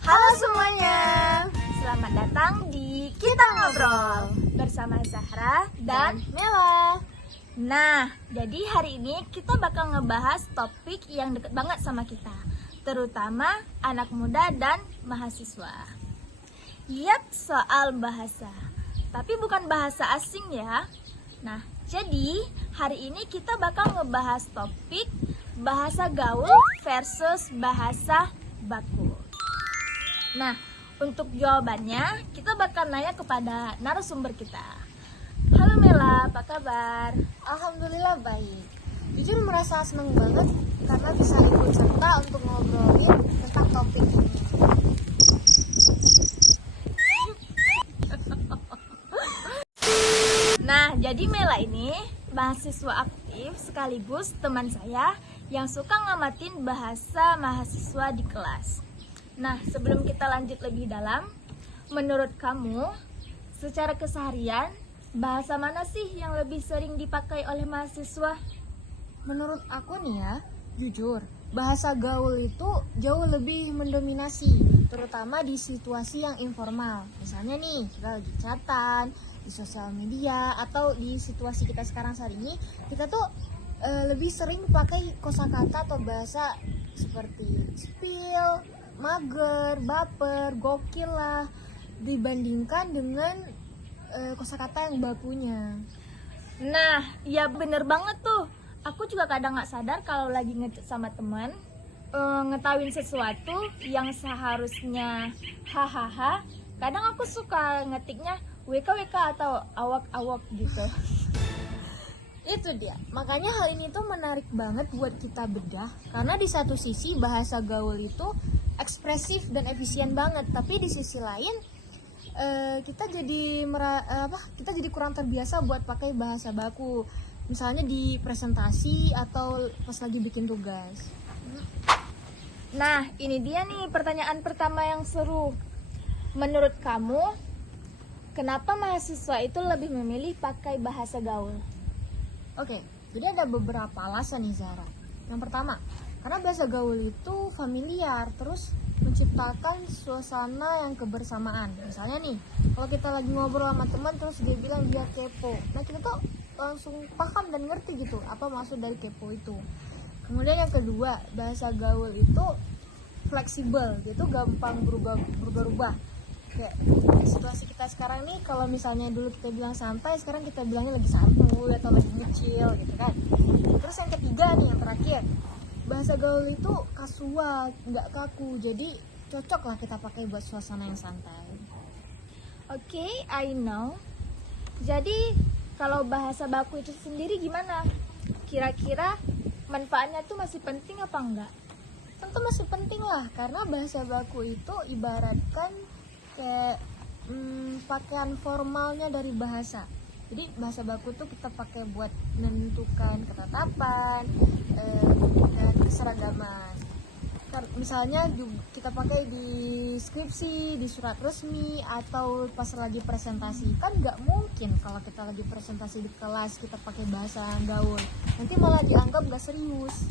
Halo semuanya, selamat datang di Kita Ngobrol bersama Zahra dan Mela. Nah, jadi hari ini kita bakal ngebahas topik yang deket banget sama kita, terutama anak muda dan mahasiswa. Yap, soal bahasa. Tapi bukan bahasa asing ya. Nah, jadi hari ini kita bakal ngebahas topik bahasa gaul versus bahasa baku. Nah, untuk jawabannya kita bakal nanya kepada narasumber kita. Halo Mela, apa kabar? Alhamdulillah baik. Jujur merasa senang banget karena bisa ikut serta untuk ngobrolin tentang topik ini. Nah, jadi Mela ini mahasiswa aktif sekaligus teman saya yang suka ngamatin bahasa mahasiswa di kelas. Nah, sebelum kita lanjut lebih dalam, menurut kamu, secara keseharian, bahasa mana sih yang lebih sering dipakai oleh mahasiswa? Menurut aku nih ya, jujur, bahasa gaul itu jauh lebih mendominasi, terutama di situasi yang informal. Misalnya nih, kita lagi chatan, di sosial media, atau di situasi kita sekarang saat ini, kita tuh lebih sering pakai kosakata atau bahasa seperti spill, mager, baper, gokil lah, dibandingkan dengan kosakata yang bakunya. Nah, ya bener banget tuh. Aku juga kadang gak sadar kalau lagi ngechat sama teman, ngetawain sesuatu yang seharusnya hahaha. Kadang aku suka ngetiknya WKWK atau awak-awak gitu. Itu dia, makanya hal ini tuh menarik banget buat kita bedah, karena di satu sisi bahasa gaul itu ekspresif dan efisien banget, tapi di sisi lain kita jadi kurang terbiasa buat pakai bahasa baku, misalnya di presentasi atau pas lagi bikin tugas. Nah, ini dia nih pertanyaan pertama yang seru. Menurut kamu, kenapa mahasiswa itu lebih memilih pakai bahasa gaul? Oke, jadi ada beberapa alasan nih Zara. Yang pertama, karena bahasa gaul itu familiar, terus menciptakan suasana yang kebersamaan. Misalnya nih, kalau kita lagi ngobrol sama teman terus dia bilang dia kepo, nah kita tuh langsung paham dan ngerti gitu apa maksud dari kepo itu. Kemudian yang kedua, bahasa gaul itu fleksibel, gitu gampang berubah-ubah. Kayak situasi kita sekarang nih, kalau misalnya dulu kita bilang santai, sekarang kita bilangnya lagi santuy atau lagi ngecil gitu kan. Terus yang ketiga nih, yang terakhir, bahasa gaul itu kasual, nggak kaku, jadi cocok lah kita pakai buat suasana yang santai. Oke, I know. Jadi kalau bahasa baku itu sendiri gimana? Kira-kira manfaatnya tuh masih penting apa enggak? Tentu masih penting lah, karena bahasa baku itu ibaratkan kayak pakaian formalnya dari bahasa. Jadi bahasa baku tuh kita pakai buat menentukan ketetapan dan keseragaman. Kan misalnya kita pakai di skripsi, di surat resmi, atau pas lagi presentasi. Kan nggak mungkin kalau kita lagi presentasi di kelas kita pakai bahasa gaul, nanti malah dianggap nggak serius.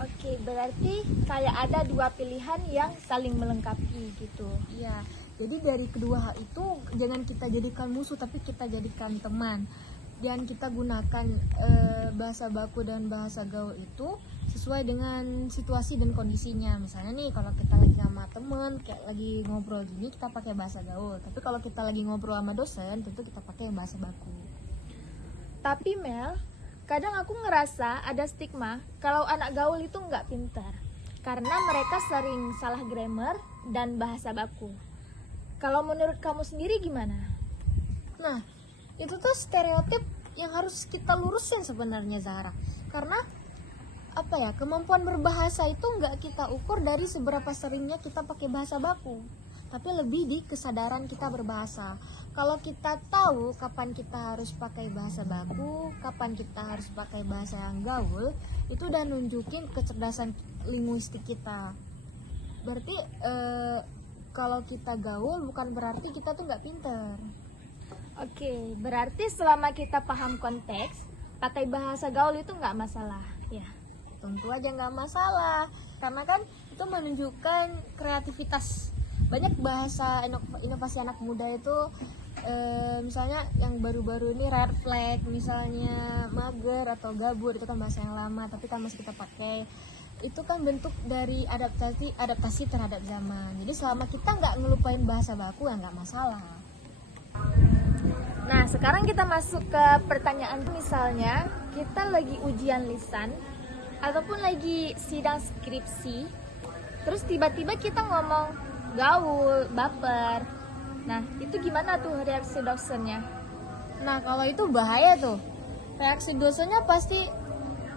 Oke, berarti kayak ada dua pilihan yang saling melengkapi gitu. Iya, jadi dari kedua hal itu jangan kita jadikan musuh, tapi kita jadikan teman. Dan kita gunakan bahasa baku dan bahasa gaul itu sesuai dengan situasi dan kondisinya. Misalnya nih, kalau kita lagi sama temen, kayak lagi ngobrol gini, kita pakai bahasa gaul. Tapi kalau kita lagi ngobrol sama dosen, tentu kita pakai bahasa baku. Tapi Mel, kadang aku ngerasa ada stigma kalau anak gaul itu nggak pintar karena mereka sering salah grammar dan bahasa baku. Kalau menurut kamu sendiri gimana? Nah, itu tuh stereotip yang harus kita lurusin sebenarnya Zahra. Karena kemampuan berbahasa itu nggak kita ukur dari seberapa seringnya kita pakai bahasa baku, tapi lebih di kesadaran kita berbahasa. Kalau kita tahu kapan kita harus pakai bahasa baku, kapan kita harus pakai bahasa yang gaul, itu udah nunjukin kecerdasan linguistik kita. Berarti kalau kita gaul bukan berarti kita tuh nggak pinter. Oke, berarti selama kita paham konteks, pakai bahasa gaul itu nggak masalah, ya? tentu aja nggak masalah, karena kan itu menunjukkan kreativitas. Banyak bahasa inovasi anak muda itu misalnya yang baru-baru ini red flag, misalnya mager atau gabut, itu kan bahasa yang lama tapi kan masih kita pakai. Itu kan bentuk dari adaptasi terhadap zaman. Jadi selama kita nggak ngelupain bahasa baku ya nggak masalah. Nah, sekarang kita masuk ke pertanyaan. Misalnya, kita lagi ujian lisan ataupun lagi sidang skripsi, terus tiba-tiba kita ngomong gaul, baper. Nah, itu gimana tuh reaksi dosennya? Nah, kalau itu bahaya tuh. Reaksi dosennya pasti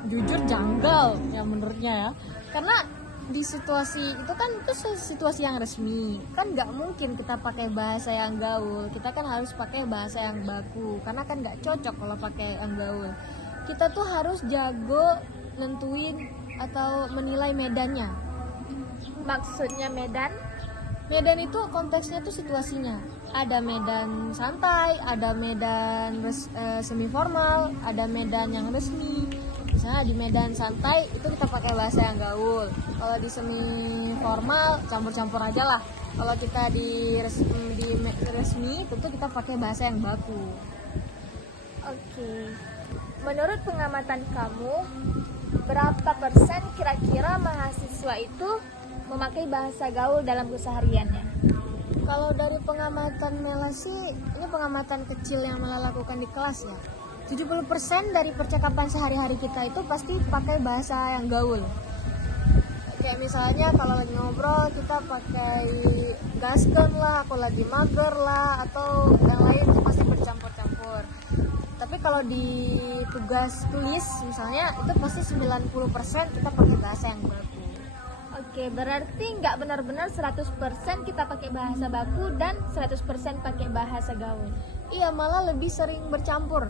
jujur janggal ya menurutnya ya. Karena di situasi itu kan itu situasi yang resmi, kan nggak mungkin kita pakai bahasa yang gaul. Kita kan harus pakai bahasa yang baku, karena kan nggak cocok kalau pakai yang gaul. Kita tuh harus jago nentuin atau menilai medannya. Maksudnya medan? Medan itu konteksnya tuh situasinya. Ada medan santai, ada medan semi formal, ada medan yang resmi. Misalnya di medan santai itu kita pakai bahasa yang gaul. Kalau di semi formal campur-campur aja lah. Kalau kita di resmi tentu kita pakai bahasa yang baku. Oke. Menurut pengamatan kamu, berapa persen kira-kira mahasiswa itu memakai bahasa gaul dalam kesehariannya? Kalau dari pengamatan Mela sih, ini pengamatan kecil yang Mela lakukan di kelas ya. 70% dari percakapan sehari-hari kita itu pasti pakai bahasa yang gaul. Kayak misalnya kalau lagi ngobrol kita pakai gasken lah, aku lagi mager lah, atau yang lain itu pasti bercampur-campur. Tapi kalau di tugas tulis misalnya itu pasti 90% kita pakai bahasa yang baku. Oke, berarti nggak benar-benar 100% kita pakai bahasa baku dan 100% pakai bahasa gaul. Iya, malah lebih sering bercampur.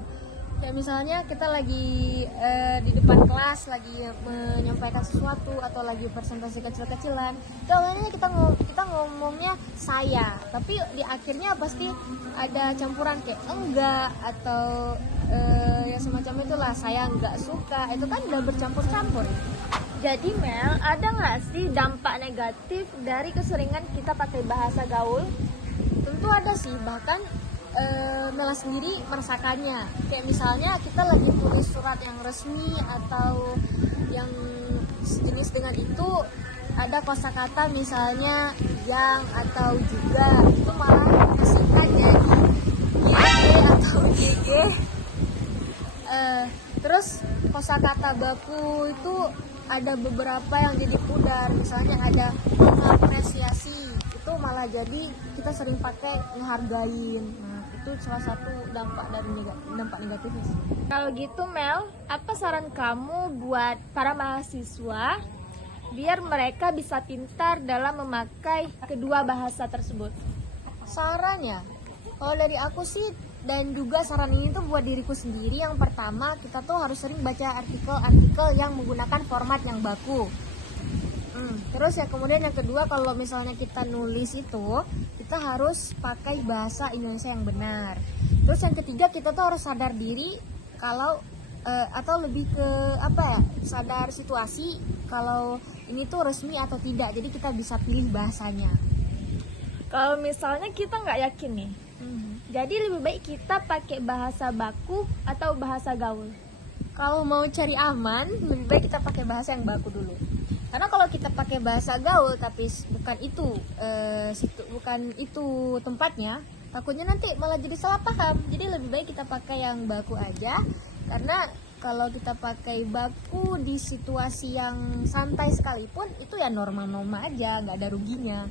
Kayak misalnya kita lagi di depan kelas lagi menyampaikan sesuatu atau lagi presentasi kecil-kecilan. Itu awalnya kita ngomongnya saya, tapi di akhirnya pasti ada campuran kayak enggak atau ya semacam itulah, saya enggak suka. Itu kan udah bercampur-campur. Jadi Mel, ada nggak sih dampak negatif dari keseringan kita pakai bahasa gaul? Tentu ada sih, bahkan Mela sendiri merasakannya. Kayak misalnya kita lagi tulis surat yang resmi atau yang sejenis dengan itu, ada kosakata misalnya yang atau juga, itu malah disingkat jadi YG atau GG. Terus kosakata baku itu ada beberapa yang jadi pudar, misalnya ada mengapresiasi, itu malah jadi kita sering pakai ngehargain. Nah, itu salah satu dampak negatifnya sih. Kalau gitu Mel, apa saran kamu buat para mahasiswa biar mereka bisa pintar dalam memakai kedua bahasa tersebut? Saran ya, kalau dari aku sih, dan juga saran ini tuh buat diriku sendiri. Yang pertama, kita tuh harus sering baca artikel-artikel yang menggunakan format yang baku. Terus ya kemudian yang kedua, kalau misalnya kita nulis itu, kita harus pakai bahasa Indonesia yang benar. Terus yang ketiga, kita tuh harus sadar diri kalau atau lebih ke sadar situasi kalau ini tuh resmi atau tidak. Jadi kita bisa pilih bahasanya. Kalau misalnya kita nggak yakin nih, jadi lebih baik kita pakai bahasa baku atau bahasa gaul? Kalau mau cari aman, lebih baik kita pakai bahasa yang baku dulu. Karena kalau kita pakai bahasa gaul tapi bukan itu tempatnya, takutnya nanti malah jadi salah paham. Jadi lebih baik kita pakai yang baku aja. Karena kalau kita pakai baku di situasi yang santai sekalipun, itu ya normal-normal aja, nggak ada ruginya.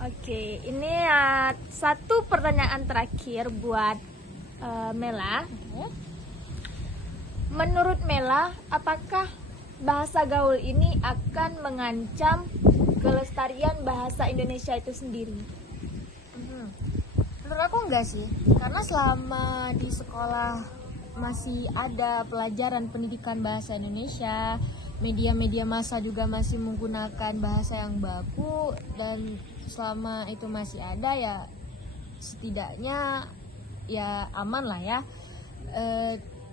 Oke, ini satu pertanyaan terakhir buat Mela. Menurut Mela, apakah bahasa gaul ini akan mengancam kelestarian bahasa Indonesia itu sendiri? Menurut aku enggak sih, karena selama di sekolah masih ada pelajaran pendidikan bahasa Indonesia, media-media massa juga masih menggunakan bahasa yang baku, dan selama itu masih ada ya setidaknya ya aman lah ya.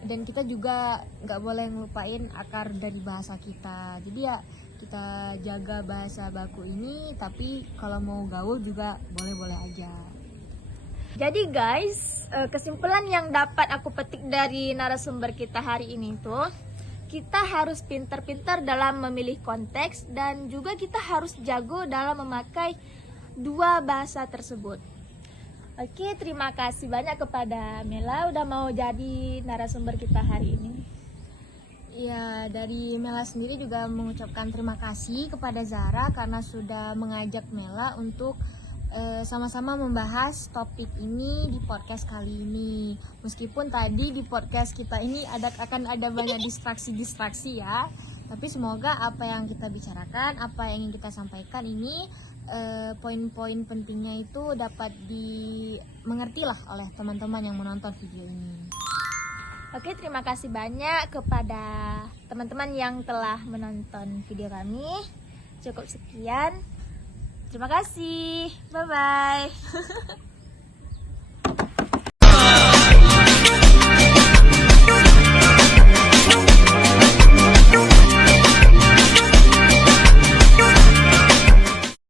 Dan kita juga nggak boleh ngelupain akar dari bahasa kita. Jadi ya kita jaga bahasa baku ini, tapi kalau mau gaul juga boleh-boleh aja. Jadi guys, kesimpulan yang dapat aku petik dari narasumber kita hari ini tuh, kita harus pintar-pintar dalam memilih konteks dan juga kita harus jago dalam memakai dua bahasa tersebut. Oke, terima kasih banyak kepada Mela udah mau jadi narasumber kita hari ini. Ya, dari Mela sendiri juga mengucapkan terima kasih kepada Zara karena sudah mengajak Mela untuk sama-sama membahas topik ini di podcast kali ini. Meskipun tadi di podcast kita ini akan ada banyak distraksi ya, tapi semoga apa yang kita bicarakan, apa yang ingin kita sampaikan ini, poin-poin pentingnya itu dapat dimengerti lah oleh teman-teman yang menonton video ini. Oke, terima kasih banyak kepada teman-teman yang telah menonton video kami. Cukup sekian. Terima kasih. Bye-bye.